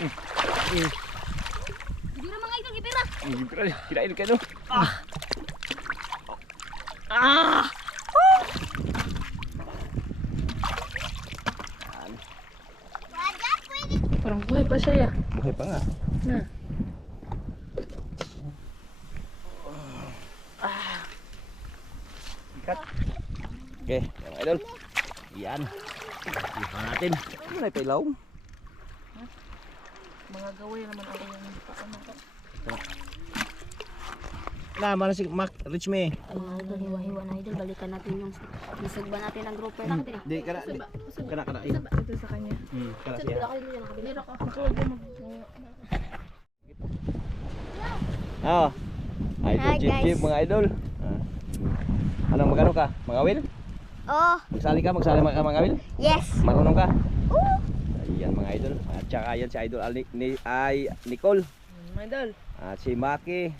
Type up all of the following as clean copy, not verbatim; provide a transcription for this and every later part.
Gipira mga idol, gipira. Gipira, kirain ka no. Parang buhay pa siya ya. Buhay pa nga. Na. Ikat. Okay, mga idol. Yan. Ipan natin. Ano na ipailaw? Mga gaway naman ako yung paano to. Naman si Mac Rich me. Mga idol, hiwa-hiwa na idol. Balikan natin yung nasagba natin ang grupo. Bakit din? Di kana kana kana. Ito sa kanya. Kana Dito siya. ako dito na kabila. Dito ko. Nakawag mo mag... Oh. Idol Hi, Jeep guys. Jeep mga idol. Anong magano ka? Mangawil? Oh, Magsali ka, mangawil? yes. Marunong ka? Ayan mga idol. At saka yan si Idol Nicole. Mga idol. At si Maki.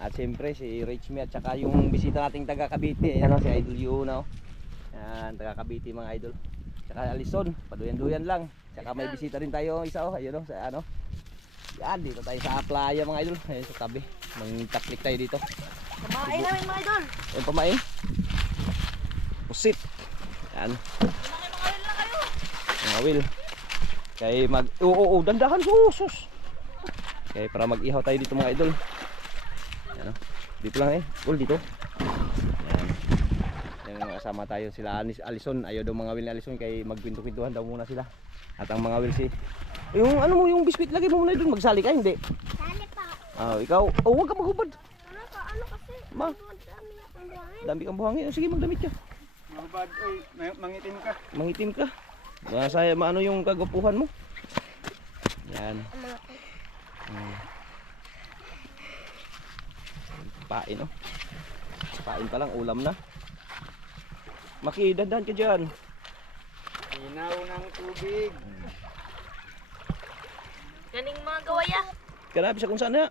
At siyempre si Rich Me. At saka yung bisita nating taga Cavite. Ayan o, si Idol Yuna. Ayan, taga Cavite mga idol. Saka Alison, paduyan-duyan lang. Saka may bisita rin tayo isa o. Ayun o, sa ano. Yan, dito tayo sa playa mga idol. Ayan sa tabi. Mangtaklik tayo dito. Kumain namin mga idol. Ayan pamain. Pusit. Yan. Mga will. Kaya mag... Oo, dandahan. Sus. Kaya para mag-ihaw tayo dito mga idol. Yan o. Dito lang eh. Dito. Yan. Yan kasama tayo sila Alison. Ayaw daw mga will ni Alison. Kaya magpinto-pintuhan daw muna sila. At ang mga will si... Yung ano mo, yung biskuit lagi mo muna doon. Magsali ka, hindi? Sali pa. Ikaw. Oh, huwag ka maghubad. Ano kasi? Ma. Dami kang buhangin. Sige, magdamit ka. Mahubad, oy, mangitim ka. Mangitim ka. Masaya maano yung kagapuhan mo. Yan. Pain oh. Pain pa lang, ulam na. Maki, dandan ka dyan. Hinaw ng tubig. Ganing mga gawaya. Kanabi sa kung saan na.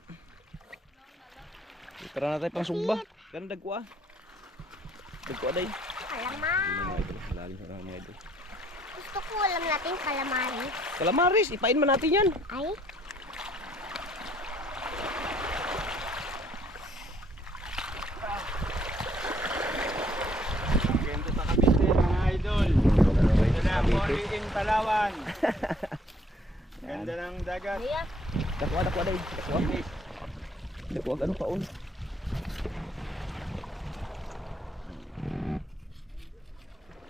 Tara na tayo pang sugba. Ganda dagwa. Dagwa day. Calamari. Lalim sa mga idol. Gusto ko alam natin calamari. Kalamaris, ipain man natin yan. Ay? Ganda sa Cavite mga idol. Ito na, Mori in Palawan. Ganda ng dagat. Dagwa day. Dagwa ano paon.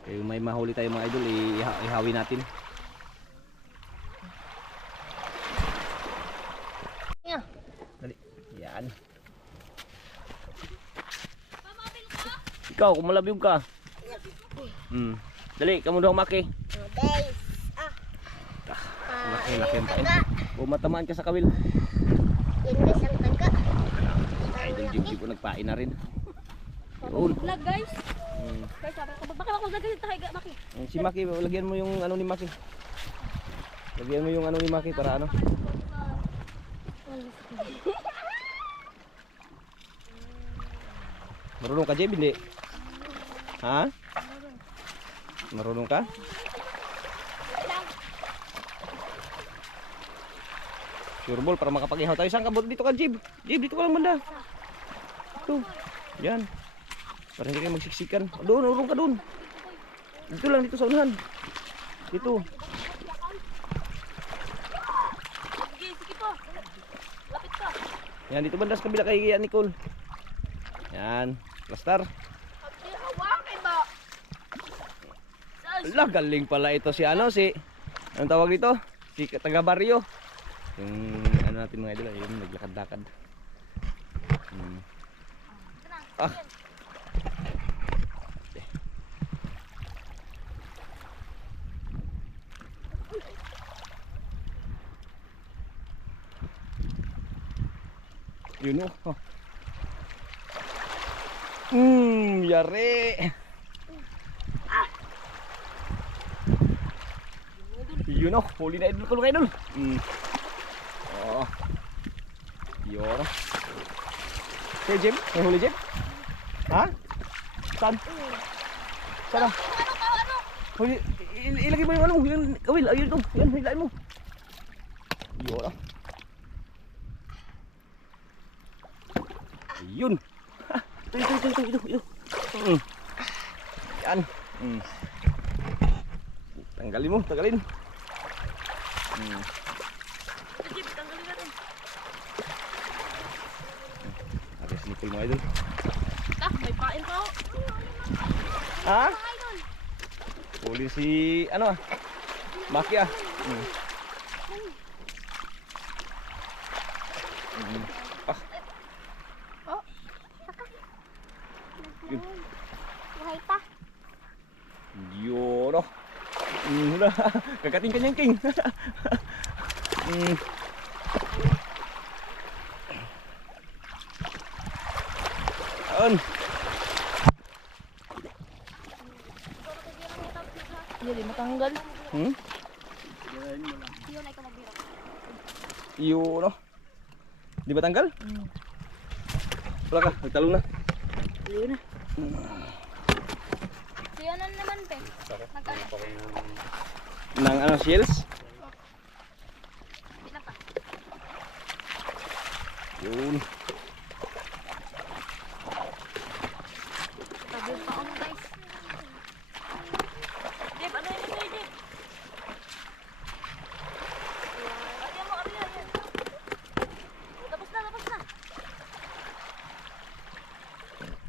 Kaya may mahuli tayo mga idol, ihawi natin. Yeah. Dali. Yan. Ikaw, kung malabiyog ka. Dali, kamu daw Maki. Days. Laki ang pain. O matamaan ka sa kawil. Yan guys ang taga. Idol Jeep ko nagpain na rin. Yun. Vlog guys. Guys, bakit ako vlog ganito tayo Maki? Si Maki, lagyan mo yung ano ni Maki. Lagyan mo yung ano ni Maki para ano. Marunong ka, Jeb, hindi? Ha? Marunong ka? Sure ball para makapag-ihaw tayo. Saan ka? Dito ka, Jeb. Jeb, dito ka lang banda. Ito. Yan. Para hindi kayo magsiksikan. Doon, urong ka doon. Dito lang, dito sa unahan. Dito. Sige po. Lapit pa. Yan, dito banda sa kabila kay Nicole. Yan. Plaster. Hawakin ba? Ala, galing pala ito si ano, si... Anong tawag dito? Si taga baryo. Yung ano natin mga idol, yung naglakad-lakad. Ah. Yun oh. Yari. Yun oh, huli na idol ko mga idol. Oh. Yun. Okay, Jim, may huli Jim? Ha? Saan? Saan? Huli, ilagay mo yung ano mo, yung kawil, ayun ito, yan, hilain mo. Yun oh. Ayun. Ito. Yan. Tanggalin. Sige, tanggalin natin. Ares Nicole mga idol. Ah, may pain pa ako. Ha? Huli si ano ah? Maki ah. Yun. Buhay pa. Yun oh. Wala. Kakating kanyang king. Ayun. Hindi matanggal. Yun ay kamabiro. Yun oh. Di ba tanggal? Wala ka, nagtalong na. Yun na. Yun na naman, pe. Nagkano? Nang ano, shells? Ilan pa? Yun. Tabi pa on, guys. Jeb, ano yun sa'yo, Jeb? Ariya mo, ariya. Tapos na.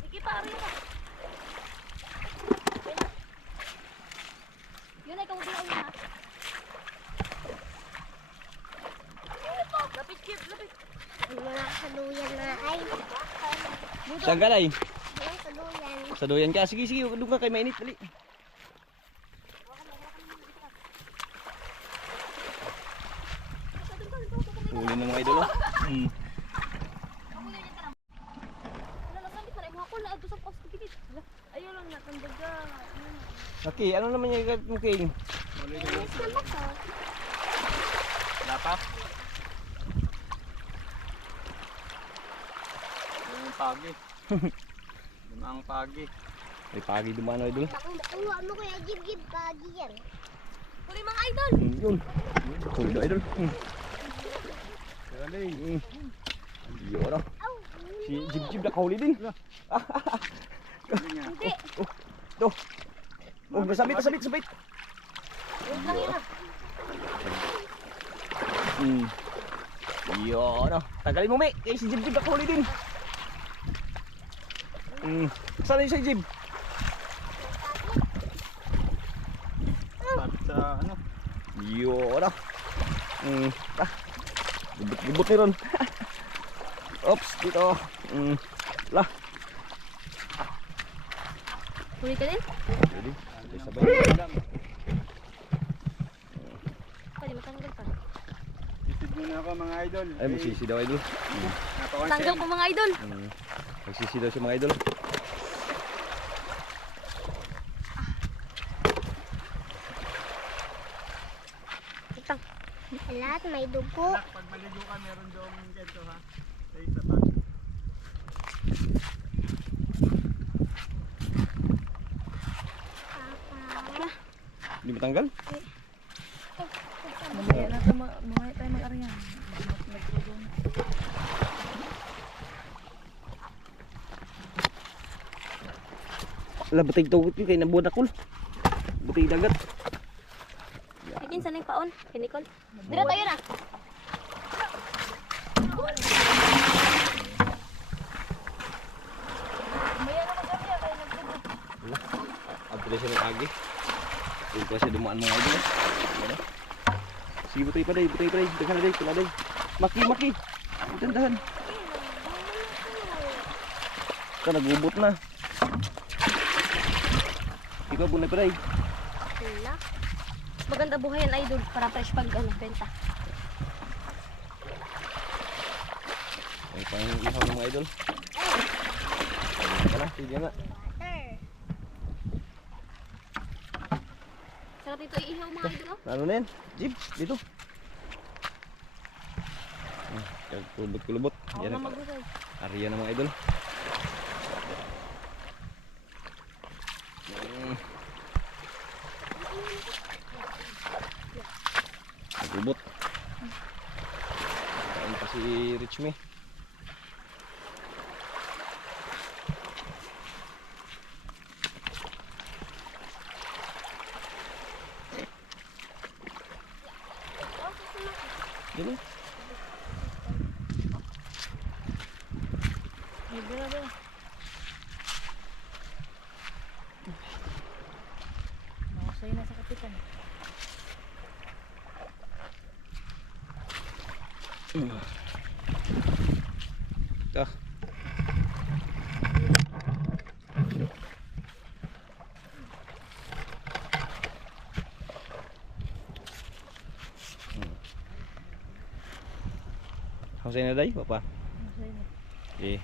Sige pa, ariya na. Yun ay kamabiro yun, ha? Lapit, Jeb, lapit. Mga kaluyan na ay. Saan ka na Mga kaluyan. Sa doyan ka. Sige, doon ka kay mainit. Dali. Huli ng mga idol oh. Wala lang, hindi pa rin. Mga na. Gusto ko sa gilid. Ayun lang, natandaga. Okay, ano naman yung king? Inis na ba to? Lapak. Yung pagi. Ang pagi. May pagi dumano idol. Nakuha mo kaya gib-gib pagi yan. Huli mga idol. Yun. Huli daw idol. Galing. Yun oh. Si Jib nakahuli din. Galing nga. Hindi. Oh, sabit. Wait lang yun, ha? Yun oh. Tagalin mo, me. Kaya si Jib nakahuli din. Saan yung si Jib? At sa ano? Yun oh. Gubot ni Ron. Oops, dito. Lah. Huli ka din? Jadi, sabay. Pwede matanggal pa. Isid muna ako mga idol. Ay, magsisi daw idol. Tanggal ko mga idol. Magsisi daw si mga idol. Itang. Lahat may dugo. Pag maligo ka, meron doon ganito ha. Sa isa pa. Hindi matanggal? Mamaya na ito, mamaya tayo mag-ariyan. Ala, butay tugot yun. Kaya nabuhat ako. Butay dagat. Ikin, saan yung paon? Kay Nicole. Dira tayo na. Abdul siya ng agi. Yung pa siya dumaan mga idol. Yan, oh. Sige, butay pa day. Dagan na day, pula day. Maki. Dandahan. Ka nagubot na. Ikaw bunay pa day. Wala. Maganda buhay yan, idol. Para fresh pag benta. Ay, pang ihaw ng mga idol. Wala, sige nga. Sarap ito iihaw mga idol, oh. Ano na yan? Jib, dito. Kulubot. Ako Yan na ang maghusay. area ng mga idol. Nagubot. si Richme. Dito. Sa'yo na sa kapitan. Ah. Husay na day, papa. Sa'yo na.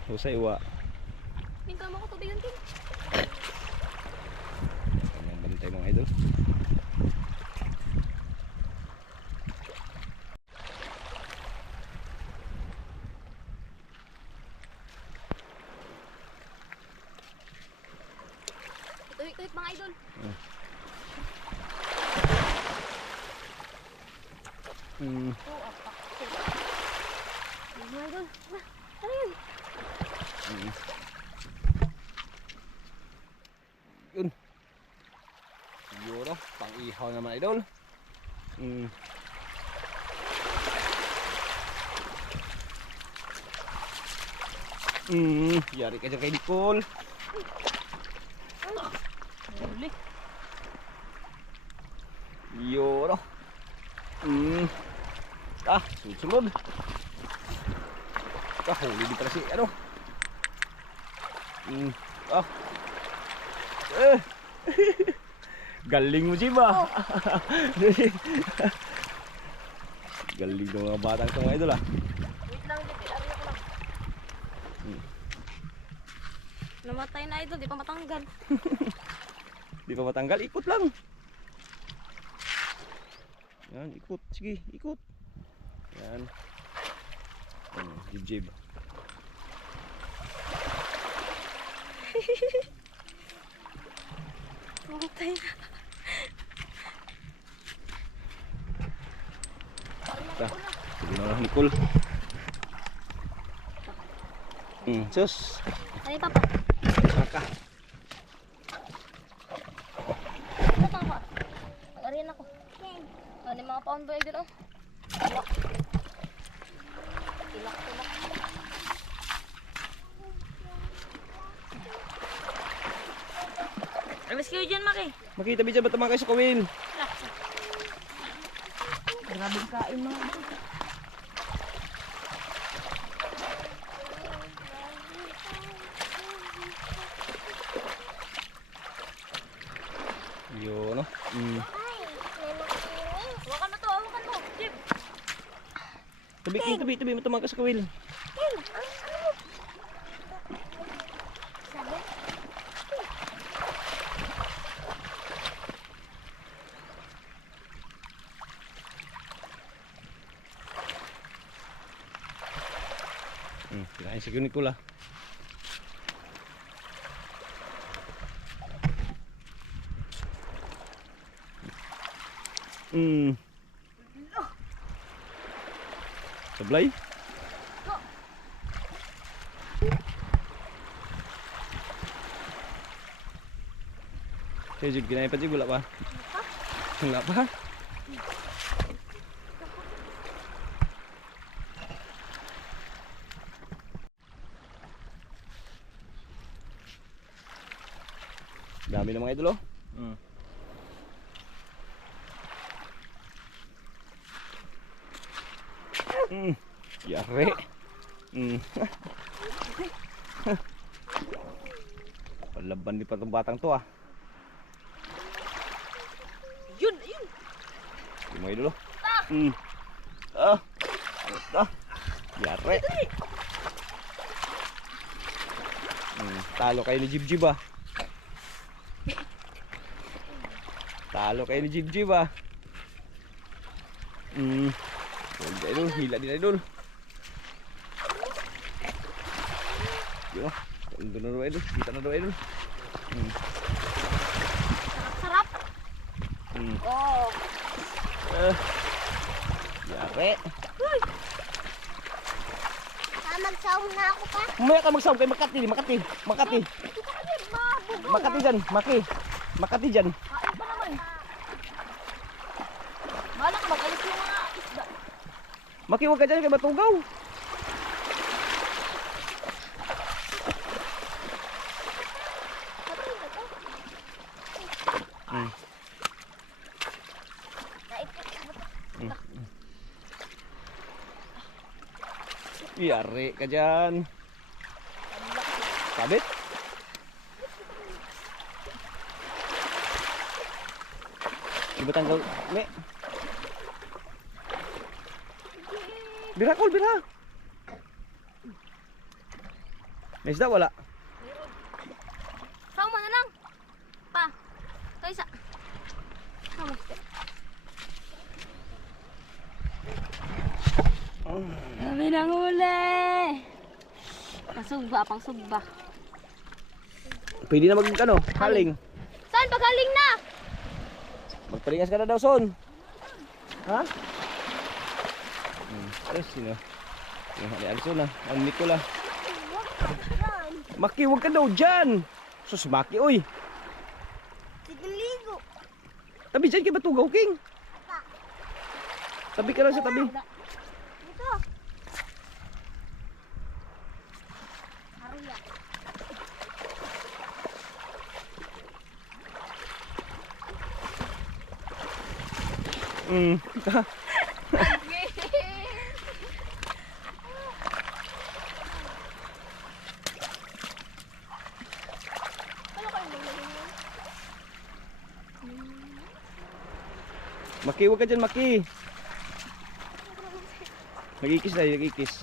Husay uwa. Minta mo ko tubigan din. Ang bantay mga idol. Tuhik-tuhik mga idol. Mm. Mga idol. Ano yun? Yun. Yun oh, pang-ihaw naman idol. Yari ka dyan kay Nicole. Huli. Yun oh. Sunod. Huli din pala si ano. Galing mo, Jiba. Galing ng mga batang sa mga idol ah. Wait lang din. Ari ako lang. Namatay na idol. Di pa matanggal. Di pa matanggal, ikot lang. Yan, ikot. Sige, ikot. Yan. Jib-jib. Namatay na. Sige na lang, Nicole. Sus. Ay, papa. Saka. Ano ka ba? Mag-arian ako. Ano yung mga paon ba idol oh? Tilak. Alas kayo dyan, Maki. Makita ba dyan ba tamakay sa kawil? Grabing kain mga idol. Yun, no? Ay, may makinis. Hawakan mo to, hawakan mo. Jim. Tabi mo tamakay sa kawil. Sabi, Kirain si Nicole ah. Sablay? Kaya jud ginay pa jud wala pa. Wala pa. Dami ng mga idol oh. Yari. Palaban di pa itong batang to ah. Yun. Yung mga idol oh. Yari. Talo kayo ni Jib ah. Talo kayo ni Jib ah. Idol, hila din idol. Yo, ito na idol, kita na idol. Sarap. Oh. Yare. Magsaum na ako pa. Mamaya ka magsaw kay Makati. Makati. Makati. Makati dyan. Maki. Makati dyan. Kain pa naman. Bahala ka mag-alis yung mga isda. Maki, huwag ka dyan kay Batugaw. Hmm. Yari ka dyan. Sabit? Iba tanggal. Me. Bira, Kol, bira. May isda, wala. Sama na lang. Pa. Kaisa. Sama. Kami nang huli. Pasugba, pang sugba. Pwede na mag, ano, haling. Saan pagaling na? Magpalingas ka na daw, Son. Ha? Terus, sino? Yung hali Alson na. Ang Nicola. Maki, huwag ka daw dyan. Sus, Maki, oy. Sige ligo. Tabi dyan kay Batugaw, King. Tabi ka lang sa tabi. Dito. Haruya. Mm. Maki, huwag ka dyan, Maki. Nagikis na, nagikis.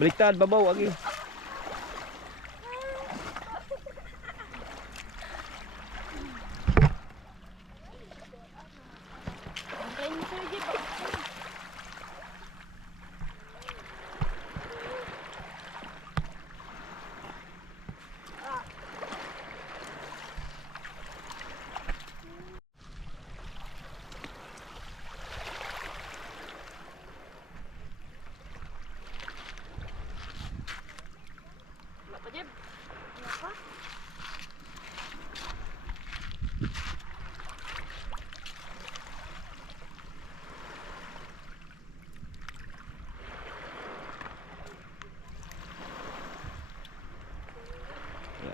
Baliktad, babaw, agi.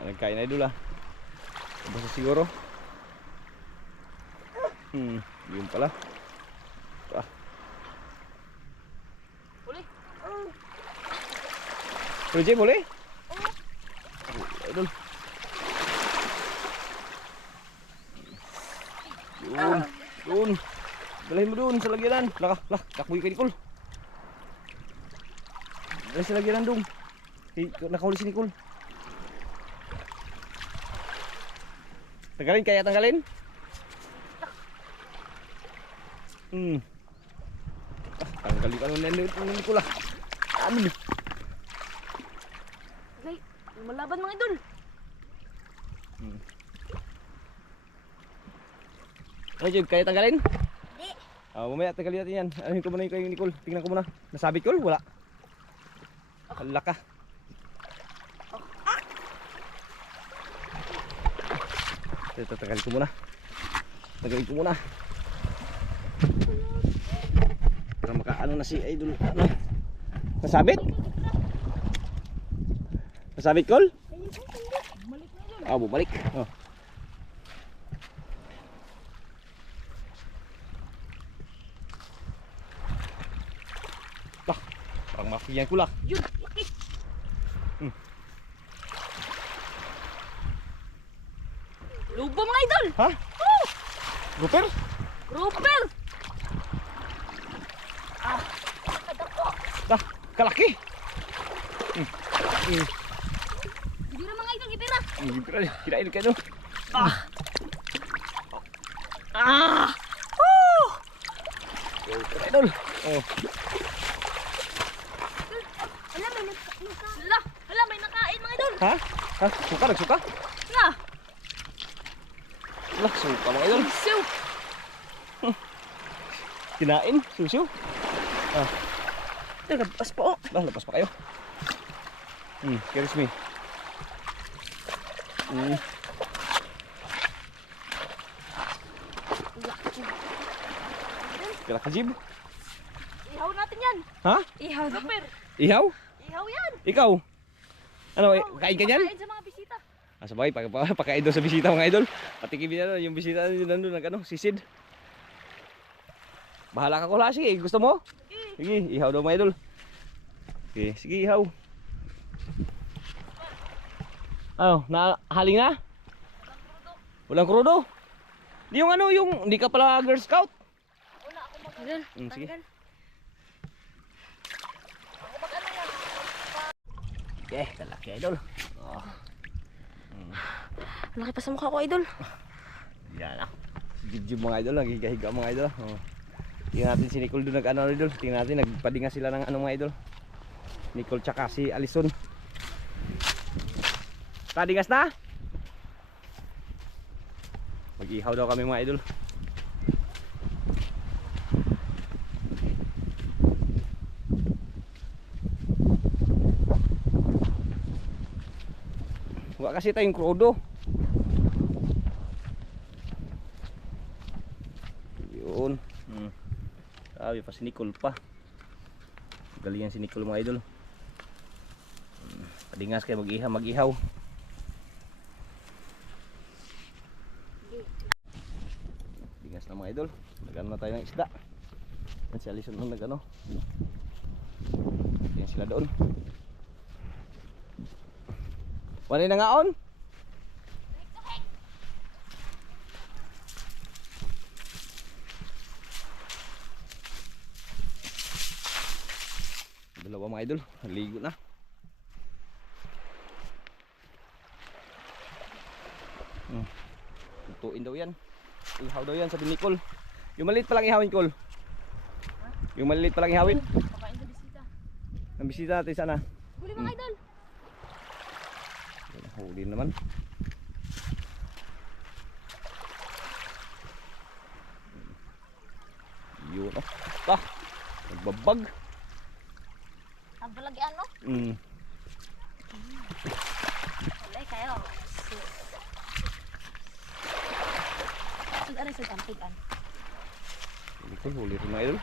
Nagkain na idol ah. Basta siguro. Yun pala. Ah. Uli. Pero boleh? Idol. Yun. Yun. Dalahin mo dun sa lagyanan. Lah, takboy kay Nicole. Dalahin sa lagyanan dong. Nakahuli si Nicole. Tanggalin, kaya tanggalin? Tanggalin ka nung Nicole ah. Ano? Okay, malaban mga idol. Ano Jib, kaya tanggalin? Di. Mamaya tanggalin natin yan. Anuhin ko muna yung kay Nicole. Tingnan ko muna. Nasabit ko? Wala. Hala ka. Ito, tanggalin ko muna. Tanggalin ko muna. Para makaano na si Idol. Ano? Nasabit? Nasabit, Col? Bumalik. Oh. Parang mafiyan ko lang. Yun, laki. Lubo mga idol. Ha? Oh, Grouper? grouper. Kalaki! Hindi na mga idol, ipira. Kirain ka no? Idol! Oh. Hala, may nakain mga idol. Ha? Suka? Nagsuka? Nga. Lah, suka mga idol. Siw. Kinain? Susiw? Lepas pa oh. Lepas pa kayo. Kiss me. Kala ka, Jib? Ihaw natin yan. Ha? Ihaw. Super. Ihaw? Ihaw yan. Ikaw? Ano, kain ka niyan? Kain sa mga bisita. Sabay, pakain doon sa bisita mga idol. Patikim na yung bisita nyo nandun, ano, sisid. Bahala ka kula, sige, gusto mo? Sige, ihaw daw mga idol. Okay, sige, ihaw. Ano, haling na? Walang krudo. Di yung ano, yung, hindi ka pala Girl Scout. Una ako mag-ano. Sige. Ako mag-ano yan. Okay, kalaki idol. Oh. Laki pa sa mukha ko, idol. Yan ah. Jib-jib mga idol, naghiga-higa mga idol. Oh. Tingnan natin si Nicole doon nag-ano idol. Tingnan natin, nagpadinga sila ng ano mga idol. Nicole tsaka si Alison. Padingas na? Mag-ihaw daw kami mga idol. Wala kasi tayong krudo. Yun. Sabi pa si Nicole pa. Galingan si Nicole mga idol. Padingas kayo mag-ihaw. Dingas na mga idol. Nagano na tayo ng isda. Yan si Alison nung nagano. Yan sila doon. Wala na nga on? Dalawa mga idol, naligo na. Tutuin daw yan. Ihaw daw yan, sabi ni Nicole. Yung maliit palang ihawin, Cole. Yung maliit palang ihawin. Pakain sa bisita. Ang bisita natin sana. Huli mga idol. Huli naman. Yun oh. Nagbabag. Ang palagyan no? Walay kayo. Ano sa tampigan? Nicole, huli rin mga idol.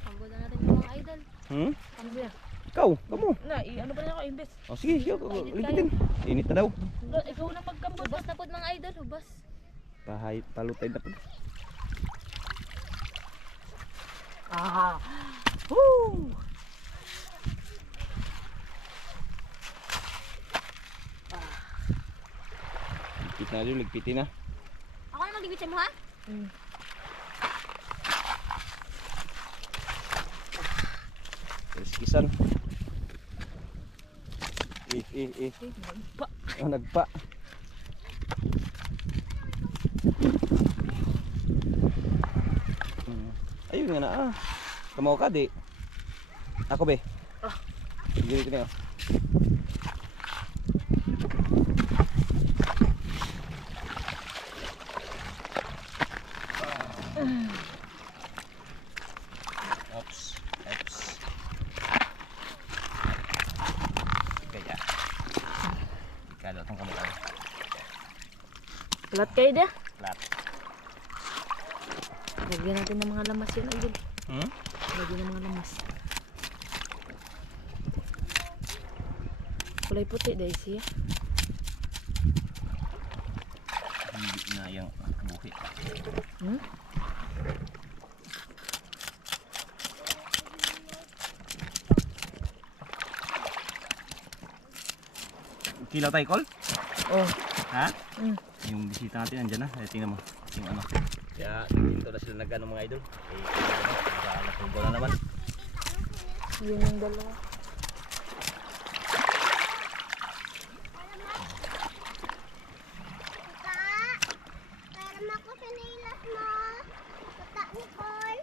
Pagod na natin yung mga idol. Ano ba yan? Ikaw, kamu. Ano ba na ako, imbes? Oh, sige, likitin. Init na daw. Ikaw na magkambot. Hubas na po mga idol, hubas. Palutay na po. Woo! Ligpit na dito, ligpitin na. Ako na mag-ibig mo ha? Kisan. Nagpa. Oh, nagpa. Ayun nga na ah. Kamaw ka di. Ako be. Sige na. Oops. Kaya. Ikalo tong kamay. Lahat kayo dia. Lahat. Lagyan natin ng mga lamas yun, idol. Hmm? Lagyan ng mga lamas. Kulay puti dahil siya. Hindi na yung buhi. Kilaw tayo, Col? Oh. Ha? Yung bisita natin andyan na. Tingnan mo. Yung ano. Kaya dito na sila nagano mga idol. Nagtubo na naman. Yun yung dalawa. Meron ako sa nilas mo. Kata ni Paul.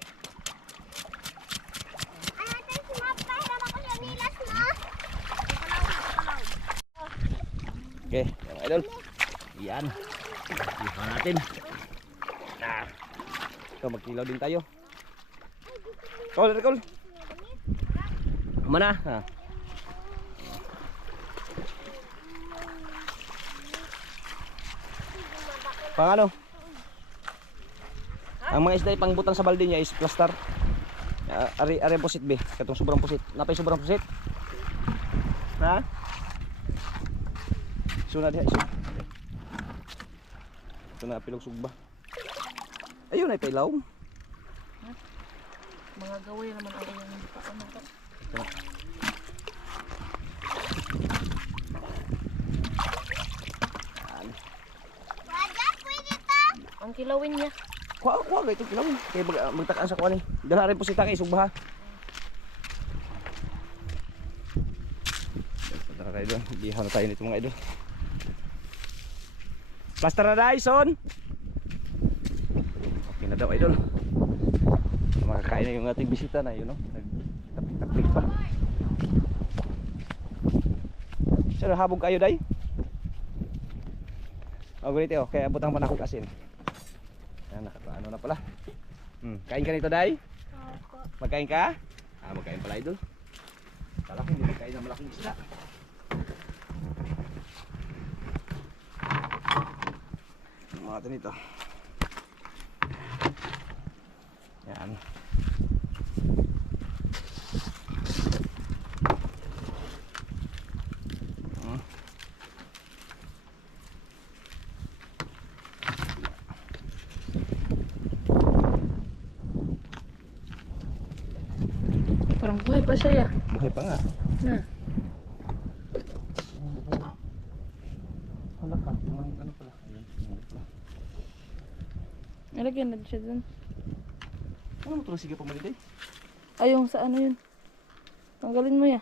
mga idol. Yan. Ihaw natin. Ito, magkilaw din tayo. Call. Mana? Ha. Pang ano? Ang mga isda ay pangbutang sa balde niya is plaster. Ari pusit be, katong sobrang pusit. Napay sobrang pusit. Ha? Suna diha iso. Ito na pilog sugba. Ayun ay pailaw. Mga gawin naman ako yung paano to. Wala, pwede ta. Ang kilawin niya. Kuha ito kilaw. Kaya magtakaan sa kuha ni. Dala rin pusita kay sugba ha. Tara tayo doon. Bihaw na tayo nito mga idol. Plaster na Dyson. Okay na daw idol. Makakain na yung ating bisita na yun no. Nagtapik pa. Sino habog kayo day? O ganito kaya butang pa na akong asin. Yan ano na pala. Kain ka nito day? Magkain ka? Magkain pala idol. Kala ko hindi magkain ng malaking isda. Mga ito nito. Yan. Parang buhay pa siya ya. Buhay pa nga. Na. Wala ka. Ano pala? Nalagyan na siya dun. Ano mo ito sige pa maliday? Ayong sa ano yun. Tanggalin mo ya.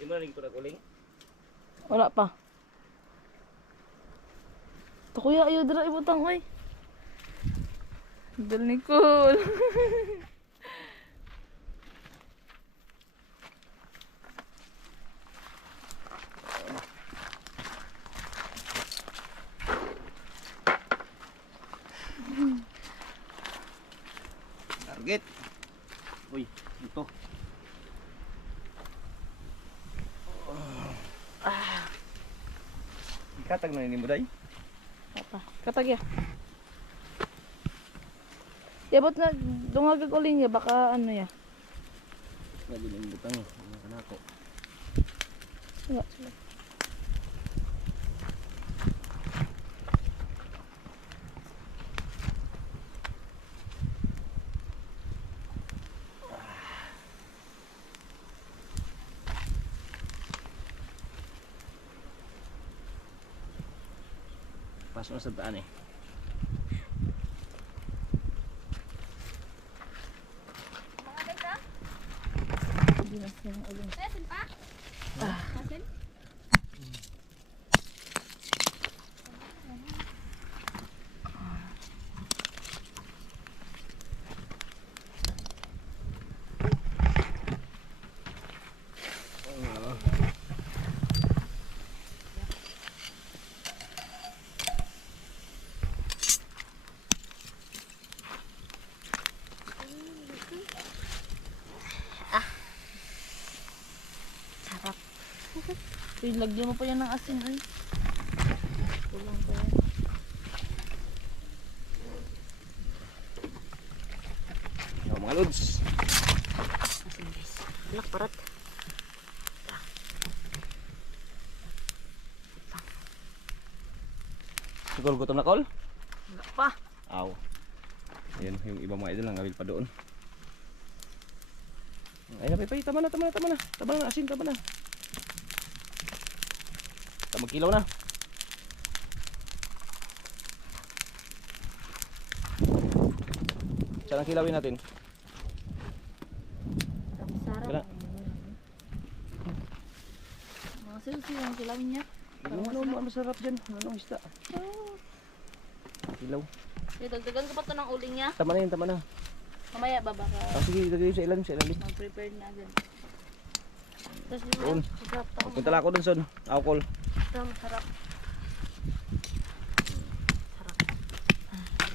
Hindi mo na rin ito naguling? Wala pa. Ito kuya, ayaw dira ibutang oy. Dal Nicole. Target. Uy, ito. Ikatag na nini mo day? Apa? Katag ya. Yabot na dungagag uling ya baka ano ya. Lagi ng butang eh. Ano ka na ako? Wala. Pasok na sa daan eh. Hindi na siya ng uling. Uy, lagyan mo pa yan ng asin ay. Kulang pa yan. Mga lods. Asin guys. Alak parat. Siguro gutom na call? Wala pa. Aw. Ayan, yung ibang mga idol lang ngawil pa doon. Ay, napay, tama na. Tama na, asin, tama na. Magkilaw na. Saan ang kilawin natin? Sarap. Wala. Mga silsi yung kilawin niya. Ano masarap dyan? Anong isda? Kilaw. Dagdagan ko pa ito ng uling niya. Tama na yun, tama na. Mamaya ba baka Sige, lagay sa ilalim. mag-prepare na agad. Tapos Doon. masarap to. Punta lang ako dun son. Ako call. Ito, masarap.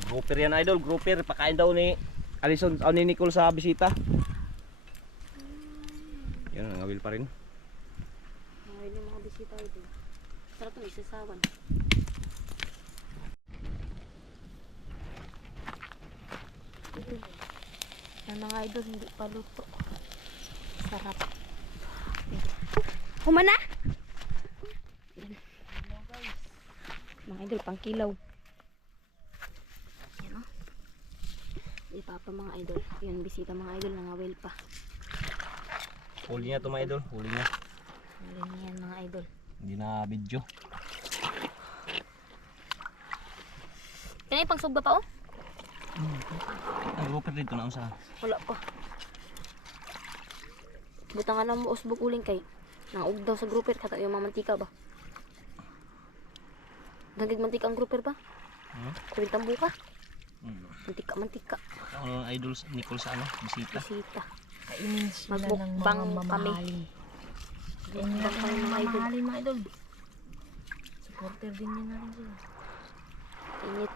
Grouper yan idol, grouper. Pakain daw ni Alison, ni Nicole sa bisita. Yan, nangawil pa rin. Mga yun yung mga bisita ito. Sarap ng isasawan. Yan mga idol, hindi pa luto. Sarap. Humana! Mga idol, pang kilaw. Yan o. Ipa pa mga idol. Yan, bisita mga idol, nangawil pa. Huli niya to mga idol, huli niya. Huli na yan mga idol. Hindi na video. Yan ay pang sugba pa oh. Ang grouper dito na sa. Wala pa. Butang ka na mo usbog uling kay. Naug daw sa grouper kata yung mga mantika ba? Dagig mantika ang grouper ba? Kuwintang buka. Mantika. Ano idol Nicole sa ano? Bisita. Bisita. Kainin sila ng mga Magbukbang kami. mamahalin. Kainin Magbukbang kami ng mga mga idol. mamahalin mga idol. Supporter din niya na rin sila. Init.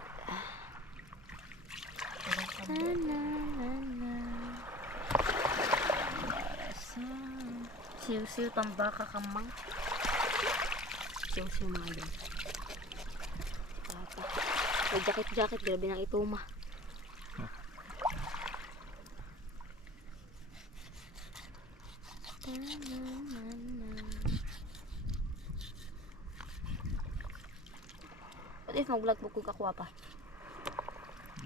Siw-siw tambaka kamang. Siyo mga idol. May jacket, grabe ng ituma. What if mag-vlog mo kung kakuha pa?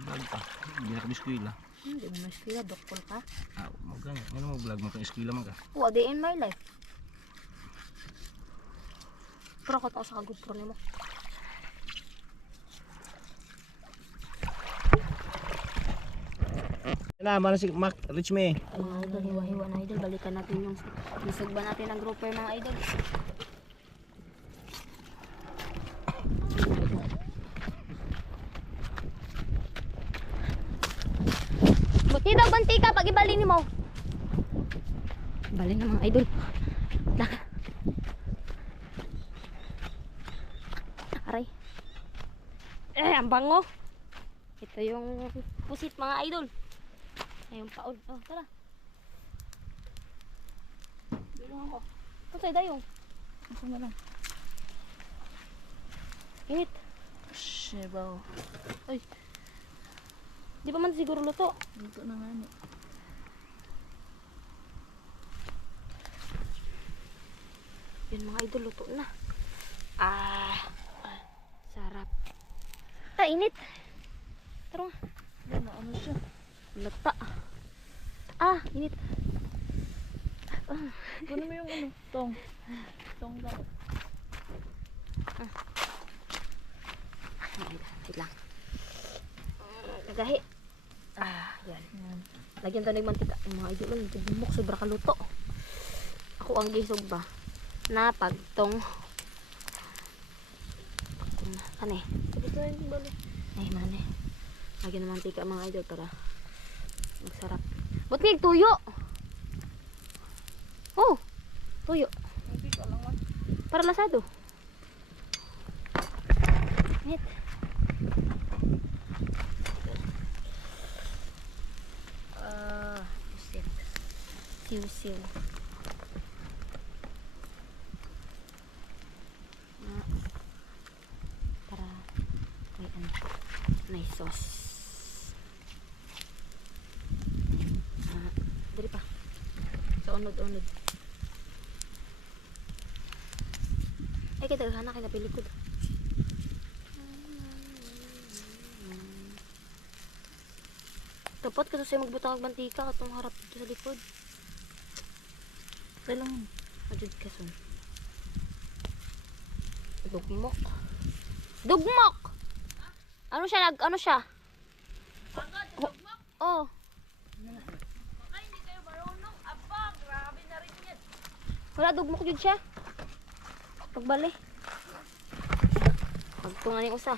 Vlog pa. Hindi na kami eskwela. Hindi mo na doktor ka. Ah, magang. Ano mo vlog mo kung eskwela man ka? Oh, a day in my life. Pero ako tayo sa kagupro ni mo. Na, mana si Mac, reach me. Mga idol, hiwa-hiwa na idol. Balikan natin yung nisagba natin ang grouper mga idol. Buti daw banti ka pag ibalin mo. Balin na mga idol. Laka. Aray. Ang bango. Ito yung pusit mga idol. Ayun paon. Oh, tara. Bilong ako. Patay dayong. Ito na lang. Init. Shibaw. Ay. Di pa man siguro luto. Luto na nga ni. Yun mga idol, luto na. Sarap. Init. Tara nga. Yan na, ano siya? Lata. Init. Kunin mo yung ano? Tong. Tong daw. Wait lang. Nagahi. Yan. Lagyan tayo ng mantika. Yung mga idol lang, bumok, sobra kaluto. Ako ang gisog ba? Na pagtong. Ano eh? Sabi ko yung balik. Ay, mane. Lagyan ng mantika mga idol para magsarap. Ba't nga tuyo? Oh, tuyo. Hindi ko alam man. Para lasado. Net. Siw-siw. Para may ano, may sauce. Dari pa. Sa unod-unod. Ay, kita na kay napilikod. Dapat ka sa'yo magbutang ng mantika katong harap dito sa likod. Kailangan. Adjud ka son. Dugmok. Dugmok! Ano siya? Ano siya? Oh. Wala, dugmok yun siya. Pagbali. Pagtungan yung usa.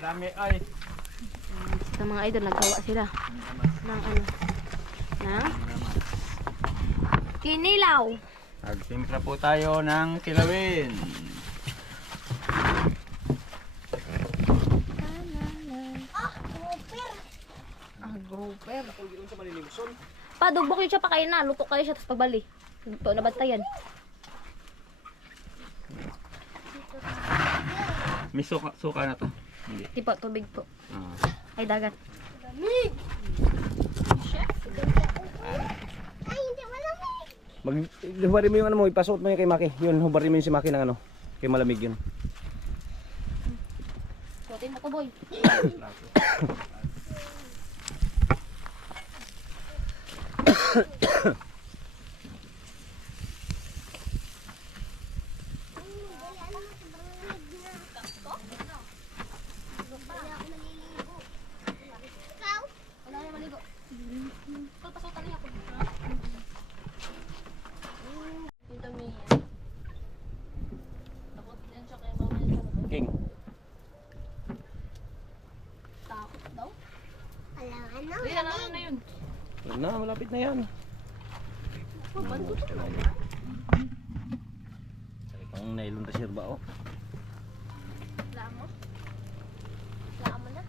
Lami ay. Sa mga idol, naggawa sila ng ano, ng kinilaw. Nagtimpla po tayo ng kilawin. Grouper. Padugbok yun siya pa kayo na. Luto kayo siya, tapos pagbali. Luto na bantayan. May suka na to. Hindi. Di po, tubig po. Ah. Ay, dagat. Ay, hindi malamig. Hubarin mo yung ano mo, ipasuot mo yung kay Maki. Yun, hubarin mo yung si Maki ng ano. Kay malamig yun. Suotin mo ko, boy. Ikaw? Wala na maligo. Pagpasutan niya ako. Tita Mia. Takot yan siya kaya mamaya siya mag- King. Takot daw. Alam, ano? Hindi, ano na yun. Wala na, malapit na yan. Ang nailon ta sirba oh. Wala mo? Wala mo na?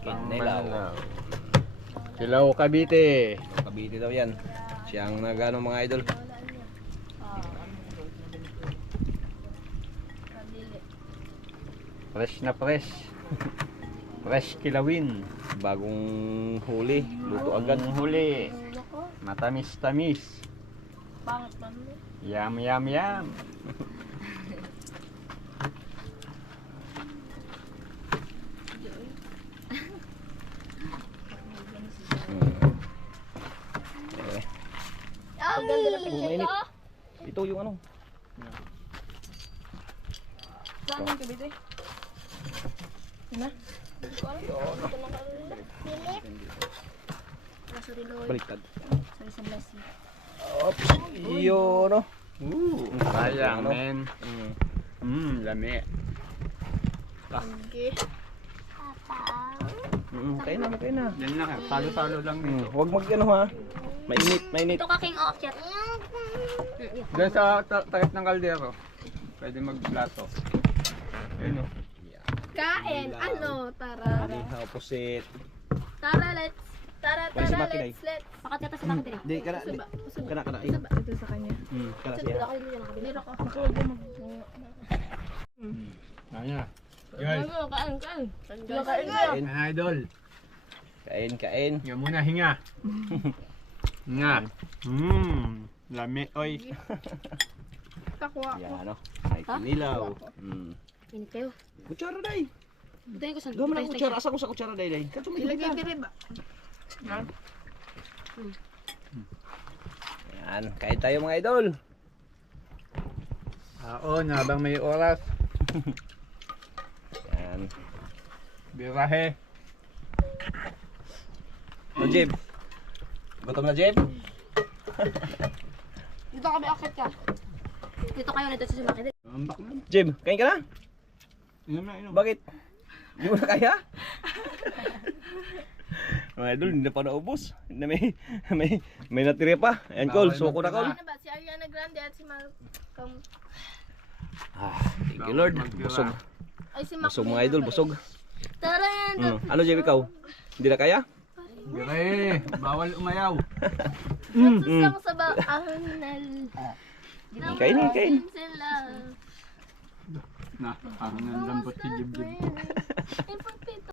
King Nailaw. Kilaw Cavite. Cavite daw yan. Siyang nagano mga idol. Fresh na fresh. Fresh kilawin. Bagong huli. Luto agad. Ang huli. Matamis-tamis. Pangit man mo. Yum, yum, yum. Eh, Ang ganda ng picture mainit. ko. ito yung ano. Saan yung kabito eh? Ano? Hindi ko alam. Ito lang ka rin. Sorry, Lord. Baliktad. Sorry sa blessing. Oops. Yun oh. Sayang, Ano? men. Lami. Okay. Kain na, kain na. Yan lang, salo-salo lang dito. Huwag mag ano ha. Mainit, mainit. Ito kaking aakyat. Diyan sa takip ng kaldero. Pwede magplato. Ayun o. Kain. Ano? Tara. Ihaw, pusit. Tara, let's. Tara, Wala si tara, Maki, let's. Pakat yata si Maki din. Di, kana, di. Kana, kana. Ito sa kanya. Kana Ito siya. ako hindi na nakabili. Meron ko. Ayan. Guys, Kain, kain. Kain, mga idol. kain, kain. Hinga muna, hinga. Hinga. Lami, oy. Kakwa. Yan, ano. Ay, kinilaw. Init kayo. Kutsara, day. Butayin ko sa Gawin na kutsara. Asa ko sa kutsara, day, day. Kato may Ilagay gawin ka rin ba? Yan, kain tayo mga idol. Aon, habang may oras. Yan. Birahe. O, Jeb. Gutom na, Jeb? Dito kami akit ka. Dito kayo nito sa Maki din. Ambak na. Jeb, kain ka na? Inom na, inom. Bakit? Hindi mo na kaya? Mga idol, hindi na pa naubos. May natira pa. Ayan, Cole. Suko na, Cole. Ano ba? Si Ariana Grande at si Malcolm. Thank you, Lord. Busog. Ay, si Busog mga idol, busog. Tara yan. Ano, Jeb, ikaw? Hindi na kaya? Birahe. Bawal umayaw. Susang sa baahan Kain, kain. sila. Na, parang nandambot si Jib Jib. Ay, pagpito.